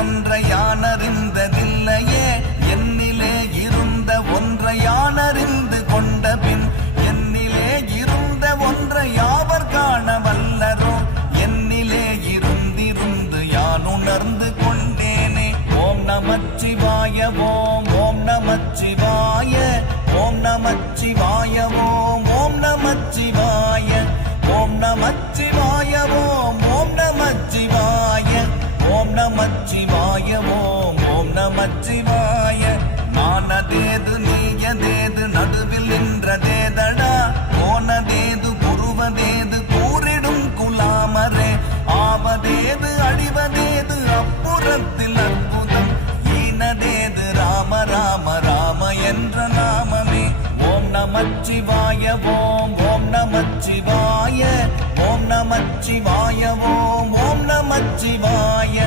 ஒன்றை யானறிந்ததில்லையே என்னிலே இருந்த ஒன்றை யானறிந்து கொண்ட பின் என்னிலே இருந்த ஒன்றை யாவர் காண வல்லரோ என்னிலே இருந்திருந்து யான் உணர்ந்து கொண்டேனே. ஓம் நமச்சிவாய ஓம் ஓம் நமச்சிவாய ஓம் நமச்சிவாய ஓம் ஓம் நமச்சிவாய ஓம் நமச்சிவாய ஓம் ஓம் நமச்சிவாய ஓம் நமச்சிவாய ஓம் ஓம் நமச்சிவாய. நானதேது நீயதேது நடுவில் நின்றதேதடா போனதேது புருவதேது கூறிடும் குலாமரே ஆவதேது அழிவதேது அப்புறத்தில் அற்புதம் ஈனதேது ராம ராம ராம என்ற நாமமே. ஓம் நமச்சிவாய ஓம் ஓம் நமச்சிவாய ஓம் நமச்சிவாய ஓம் ஓம் நமச்சிவாய.